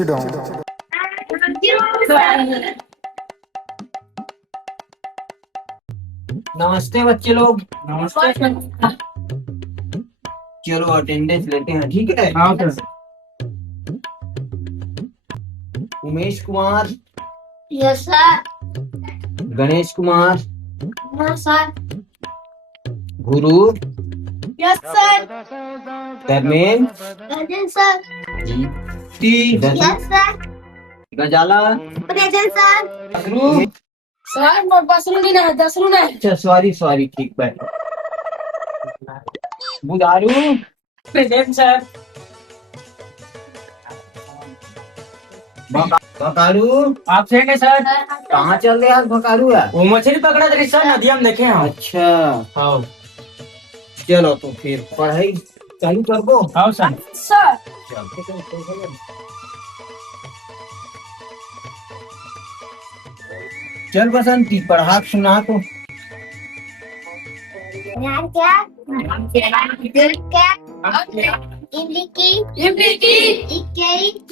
Sit down. नमस्ते बच्चे लोग। नमस्ते सर। चलो अटेंडेंस लेते हैं, ठीक है। हाँ सर। Umesh Kumar, yes sir. Ganesh Kumar, no sir. Guru, yes sir. Dharmendra, present sir. Yes sir. Ghazala, present sir. अगरू। सर मोर बसरू नहीं ना दसरू ना। अच्छा सॉरी ठीक बैठो। Budharu, present sir. भकारू। आप सेठ है सर। कहाँ चल रहे आज भकारू यार? वो मछली पकड़ा था सर, नदी हम देखे हैं। अच्छा हाँ चलो तो फिर पढ़ाई चालू कर दो। हाँ सर। सर चल बसंती पढ़ा सुना तो। नाम क्या? दिल क्या? इमली की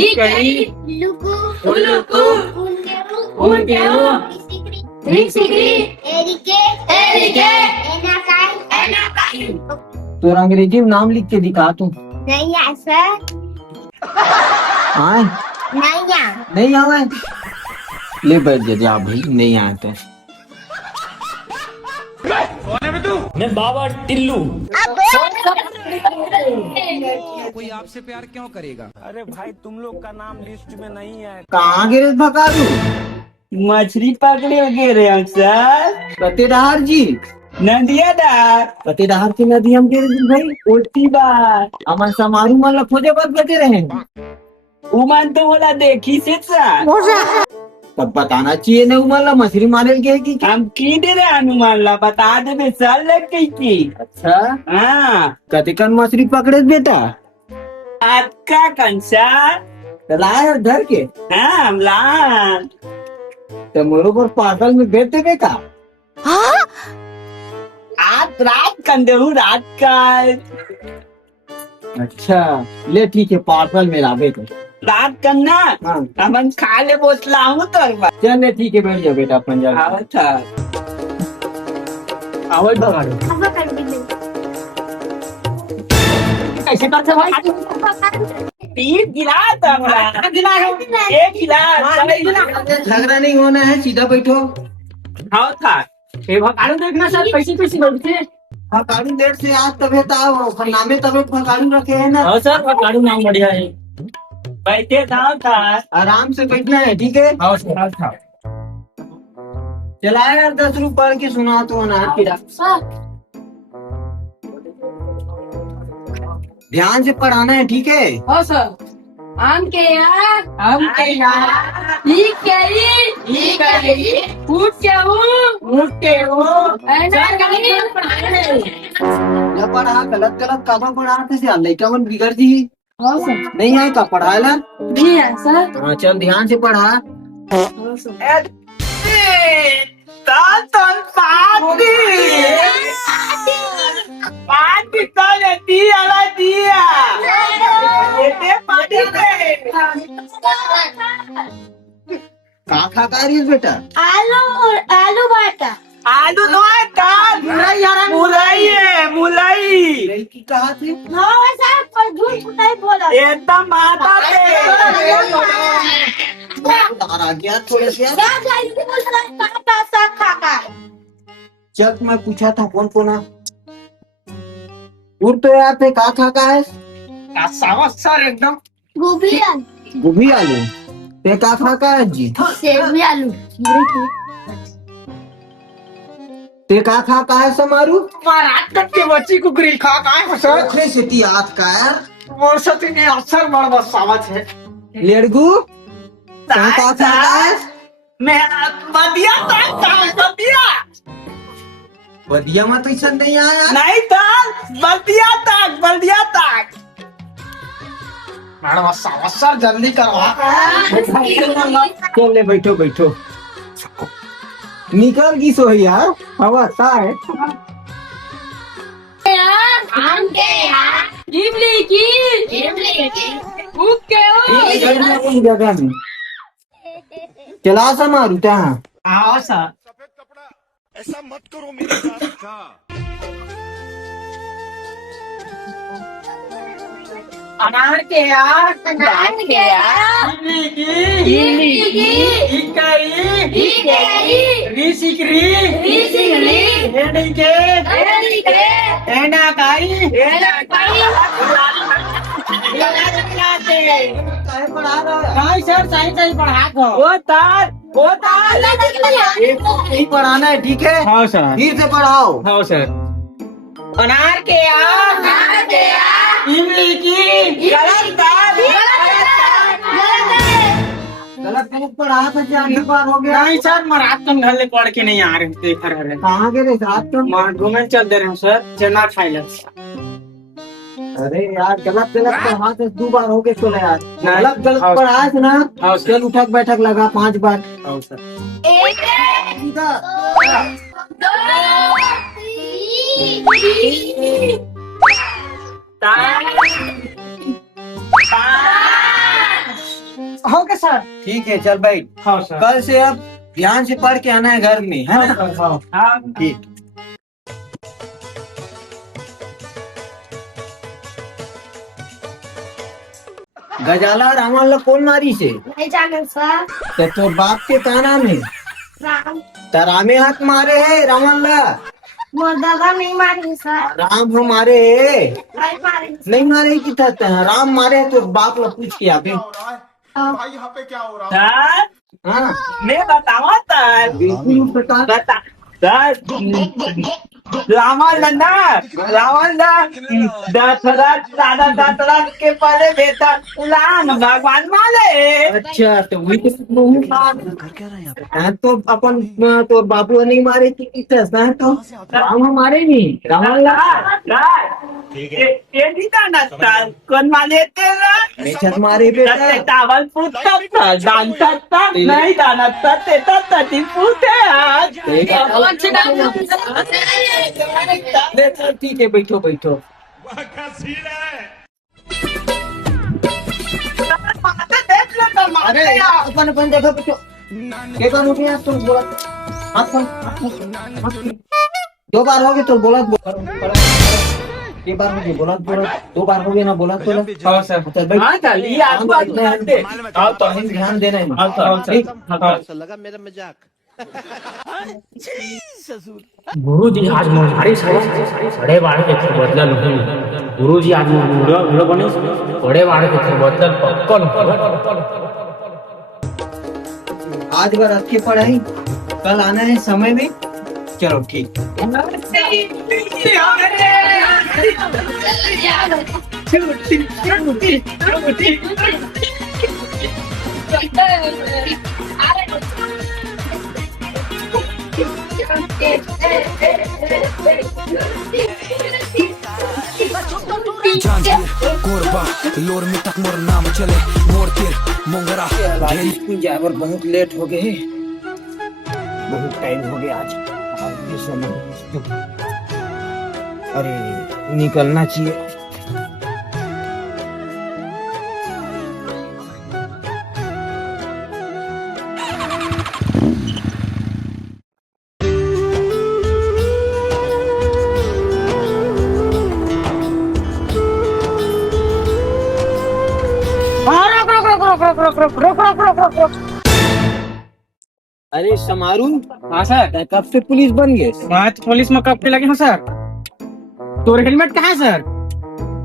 इक्कई लुकु उनकेऊ सिकरी एरिके एनाकाई। तो अंग्रेजी में नाम लिख के दिखा तू। नहीं है सर। आए नहीं आवे। ले बैठ जा भाई, नहीं आते। मैं बाबा टिल्लू। कोई आपसे प्यार क्यों करेगा? अरे भाई तुम लोग का नाम लिस्ट में नहीं है। कहाँ गिरे भकारू? मछली पकड़े गिरे हम सर। कतेदार जी, नदिया दार कतेदार की नदी हम गिरे भाई। उल्टी बार अमन समारू मतलब खोजे बात बचे रहे। उमन तो बोला देखी से सर। तब बताना चाहिए न उमला मछली मारे गए की। हम की दे रहे अनुमान ला बता दे सर लग गई थी। अच्छा हाँ कतिकन मछली पकड़े बेटा? आपका कंसा लाए उधर के। हाँ हम लान तो बरोबर पार्सल में भेज देवे का। आज रात कंदेहू रात का। अच्छा ले ठीक है, पार्सल में ला भेज। रात करना हाँ हम खा ले बोतला हूँ तो चल ले ठीक है, बैठ जा बेटा पंजाब। आवत था आवाज भगाड़ो। कैसे करते भाई? तीन गिलास था हमारा। एक गिलास झगड़ा नहीं होना है, सीधा बैठो। हाँ था। ये भगाड़ो देखना सर, कैसे बैठते। भकारू देर से आज तबे नामे तबे भकारू रखे है ना। हाँ सर, भगाड़ो नाम बढ़िया है। बैठे था आराम से बैठना है, ठीक है। हाँ सर। हाँ था। चला यार 10 रुपए पढ़ के सुना तो ना फिर। ध्यान से पढ़ाना है, ठीक है। हाँ सर। आम के यार या पढ़ा गलत काबा पढ़ा कैसे लड़का मन बिगड़ जी। हाँ सर। नहीं है का पढ़ा ला। नहीं है सर। हाँ चल ध्यान से पढ़ा। खा रही है बेटा? आलू बाटा। आलू तो मुलाई लड़की कहाँ थी? सर पर झूठ नहीं बोला। एकदम माता आ गया थोड़े से। चल मैं पूछा था कौन कौन है उड़ तो यार पे खा का है। सर एकदम गोभी आलू पे खा का है जी। सेब आलू ते खा का है समारू। रात तक के बच्ची को ग्रिल खा है सर। अखरे से ती आत का है और सती ने अक्सर बड़ बस सावत है। लेड़गू कहाँ का है? मैं बदिया बदिया में तो ऐसा नहीं आया। नहीं था बल्दिया तक मैडम सर जल्दी करवा। चल ले बैठो निकल की सो यार, हवा सा है। आम के यार इमली की जगह में चला सा मारू क्या? आओ सर अनार के यार सर सही पढ़ा दो। वो तार एक नहीं पढ़ाना है, ठीक है? हाँ सर फिर से पढ़ाओ। हाँ सर अनार के यार इमली की गलत गलत पढ़ा था, चार बार हो गया। नहीं सर मैं रात को घर ले पढ़ के नहीं आ रहे देख रहे कहाँ के रे रात को? मार घूमे चल दे रहे हैं सर चना खाई अरे यार गलत गलत पढ़ा थे, 2 बार हो गए चले यार। गलत गलत हाँ। पढ़ा है ना। हाँ सर। चल उठक बैठक लगा 5 बार। हाँ सर हो गया सर। ठीक है चल भाई, हाँ सर कल से अब ध्यान से पढ़ के आना है घर में, है ना? हाँ ठीक। गजाला रावण ला कौन मारी से? नहीं जाने सर। तो तोर बाप के का नाम है? राम रामे हाथ मारे है रावण ला। मोर दादा नहीं मारी सर। राम हो मारे है? नहीं मारी नहीं मारे की था, राम मारे है तो बाप ला पूछ के आबे। तार हाँ मैं बतावा तार बिल्कुल बता। बता तार रावण दादा के पहले बेटा राम भगवान माले। अच्छा तो वही तो अपन तो बाबू नहीं मारे की तो राम हमारे नहीं रावण ला ये नहीं जाना तार कौन माले तेरा बेचत मारे बेटा। चावल पूछता था जानता था नहीं जाना था तेता तटी पूछे आज ठीक है बैठो बैठो। देख लो तो अरे अपन अपन जगह बैठो। के बार हो गया तुम बोला? हाथ खोल। 2 बार हो गए तो बोला के बार हो गए बोला 2 बार हो गए ना बोला तो। हाँ सर चल भाई हाँ चल ये आओ तो हम ध्यान देना है। लगा मेरा मजाक। गुरु जी आज हमारे बड़े बाड़े के थे बदल गुरु जी आज मुड़ा बने बड़े बाड़े के थे बदल पक्कन। आज बार अच्छी पढ़ाई, कल आना है समय में। चलो ठीक। कोरबा लोर में तक मोर नाम चले मोर तिर मोंगरा स्कूल जावर बहुत लेट हो गए, बहुत टाइम हो गया आज। ये समय अरे निकलना चाहिए। अरे समारू, हाँ सर कब से पुलिस बन गए? हाँ तो पुलिस में कब के लगे हैं सर? तो हेलमेट कहाँ है सर?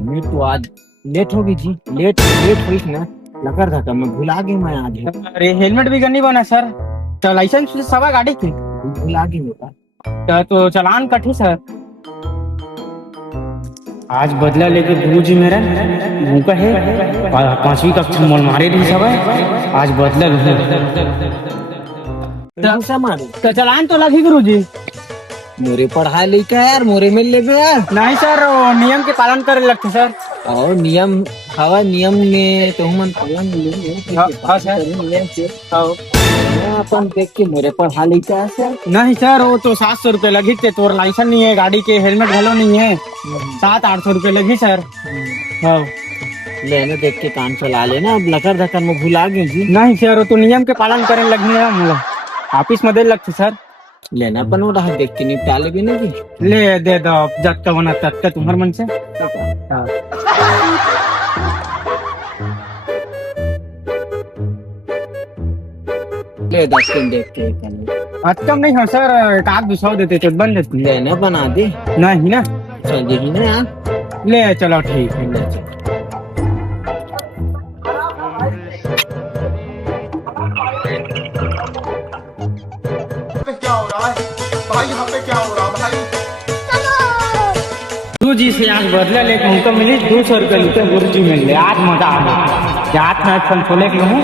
मैं तो आज लेट हो गई थी। लेट हुई थी ना, लगा रहा था मैं, भुला गई मैं आज। अरे हेलमेट भी करनी बना सर, तो लाइसेंस सवा गाड़ी थी भुला गई बेटा। तो चलान कटी सर। आज बदला लेके गुरुजी मेरा भूखा है 5वीं कक्षा मोल मारे दी सब आज बदला तो चलान तो लगी गुरुजी। मोरे पढ़ा लिखा यार, मोरे में ले गया। नहीं सर वो नियम के पालन करे लगते सर। और नियम हवा नियम में तो हम पालन हाँ सर नियम से अपन देख के मोरे पढ़ा लिखा है सर। नहीं सर वो तो 700 रुपए लगी थे, तो लाइसेंस नहीं है गाड़ी के, हेलमेट घलो नहीं है, 700-800 रुपए लगी सर। हाँ लेने देख के काम चला लेना, अब लकर धकर में भुला गई जी। नहीं सर वो तो नियम के पालन करने लगे हैं हम लोग ऑफिस में दे लगते सर लेना पण रहा देख के निपटा ले भी नहीं ले दे दो जब तक बना तब तक तुम्हारे मन से हाँ। ले 10 दिन देख के कर। कम नहीं हो सर एक आध 200 देते तो बन देते लेना बना दे नहीं ना चल जी ना यार। ले चलो ठीक है ले चल। क्या हो रहा है भाई, यहाँ पे क्या हो रहा है भाई? गुरु जी से आज बदला लेके हमको मिली 200 रुपये लेते गुरु जी मिल गए आज मजा आ गया हाथ में फोन खोले के हूँ